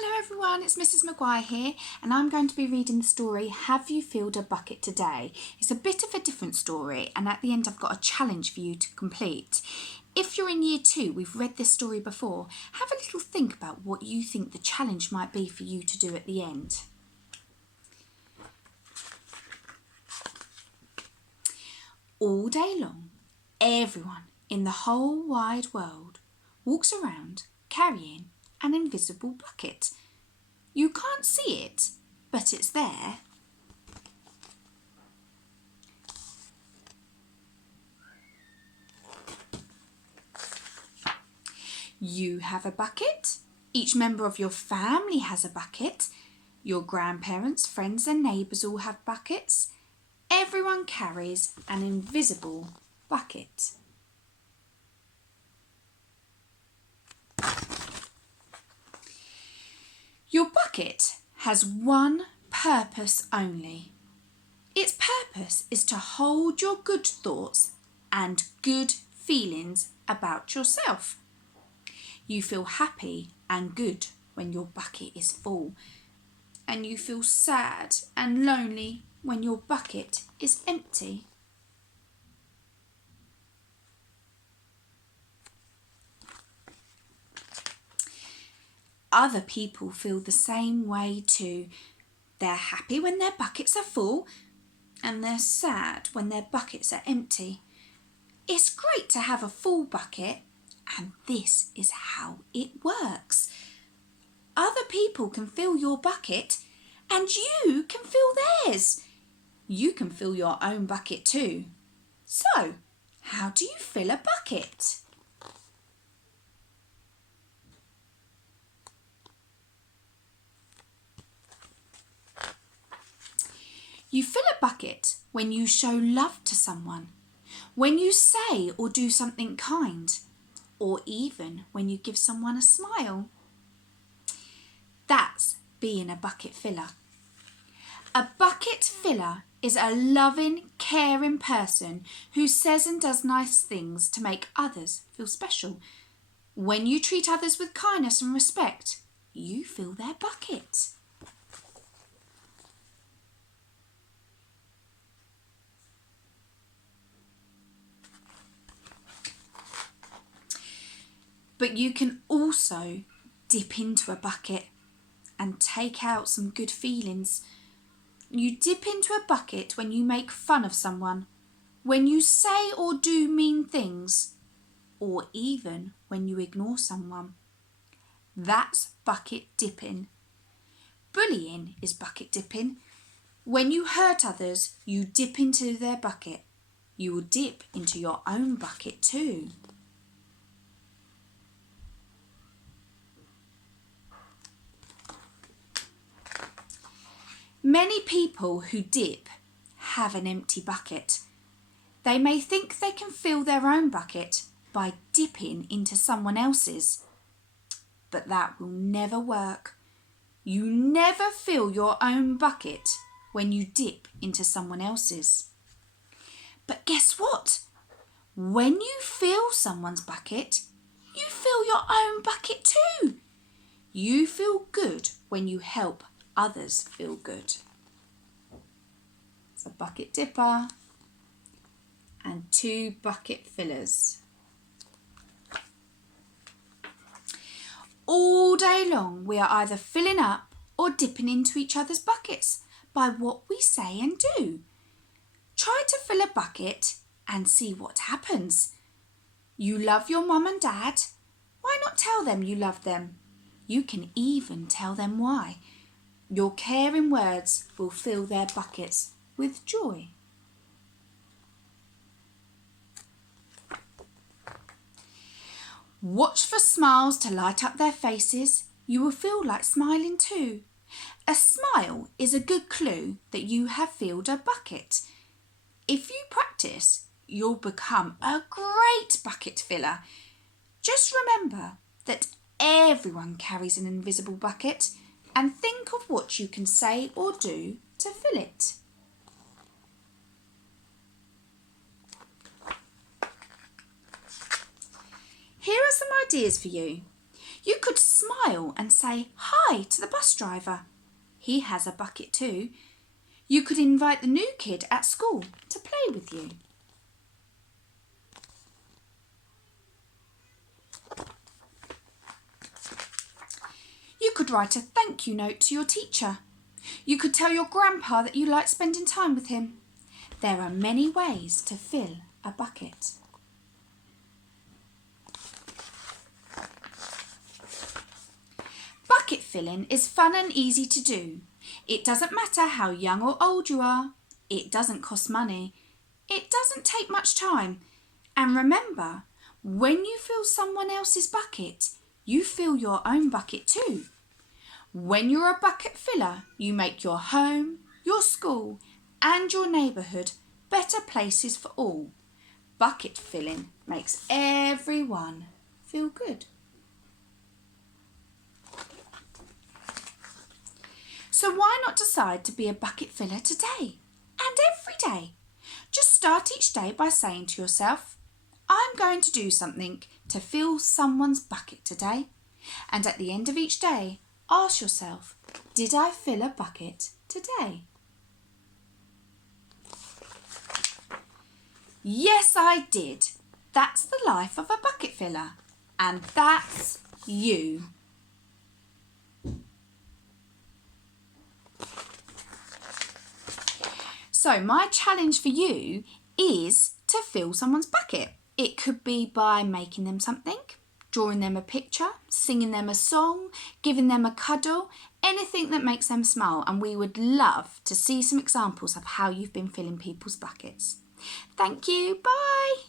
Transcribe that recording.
Hello everyone, it's Mrs McGuire here and I'm going to be reading the story Have You Filled a Bucket Today? It's a bit of a different story and at the end I've got a challenge for you to complete. If you're in year 2, we've read this story before, have a little think about what you think the challenge might be for you to do at the end. All day long, everyone in the whole wide world walks around carrying an invisible bucket. You can't see it, but it's there. You have a bucket. Each member of your family has a bucket. Your grandparents, friends and neighbours all have buckets. Everyone carries an invisible bucket. Your bucket has one purpose only. Its purpose is to hold your good thoughts and good feelings about yourself. You feel happy and good when your bucket is full, and you feel sad and lonely when your bucket is empty. Other people feel the same way too. They're happy when their buckets are full and they're sad when their buckets are empty. It's great to have a full bucket, and this is how it works. Other people can fill your bucket and you can fill theirs. You can fill your own bucket too. So, how do you fill a bucket? You fill a bucket when you show love to someone, when you say or do something kind, or even when you give someone a smile. That's being a bucket filler. A bucket filler is a loving, caring person who says and does nice things to make others feel special. When you treat others with kindness and respect, you fill their bucket. But you can also dip into a bucket and take out some good feelings. You dip into a bucket when you make fun of someone, when you say or do mean things, or even when you ignore someone. That's bucket dipping. Bullying is bucket dipping. When you hurt others, you dip into their bucket. You will dip into your own bucket too. Many people who dip have an empty bucket. They may think they can fill their own bucket by dipping into someone else's, but that will never work. You never fill your own bucket when you dip into someone else's. But guess what? When you fill someone's bucket, you fill your own bucket too. You feel good when you help others feel good. It's a bucket dipper and 2 bucket fillers. All day long we are either filling up or dipping into each other's buckets by what we say and do. Try to fill a bucket and see what happens. You love your mum and dad. Why not tell them you love them? You can even tell them why. Your caring words will fill their buckets with joy. Watch for smiles to light up their faces. You will feel like smiling too. A smile is a good clue that you have filled a bucket. If you practice, you'll become a great bucket filler. Just remember that everyone carries an invisible bucket, and think of what you can say or do to fill it. Here are some ideas for you. You could smile and say hi to the bus driver. He has a bucket too. You could invite the new kid at school to play with you. You could write a thank you note to your teacher. You could tell your grandpa that you like spending time with him. There are many ways to fill a bucket. Bucket filling is fun and easy to do. It doesn't matter how young or old you are. It doesn't cost money. It doesn't take much time. And remember, when you fill someone else's bucket, you fill your own bucket too. When you're a bucket filler, you make your home, your school, and your neighbourhood better places for all. Bucket filling makes everyone feel good. So why not decide to be a bucket filler today and every day? Just start each day by saying to yourself, I'm going to do something to fill someone's bucket today. And at the end of each day, ask yourself, did I fill a bucket today? Yes, I did. That's the life of a bucket filler. And that's you. So my challenge for you is to fill someone's bucket. It could be by making them something, drawing them a picture, singing them a song, giving them a cuddle, anything that makes them smile. And we would love to see some examples of how you've been filling people's buckets. Thank you. Bye.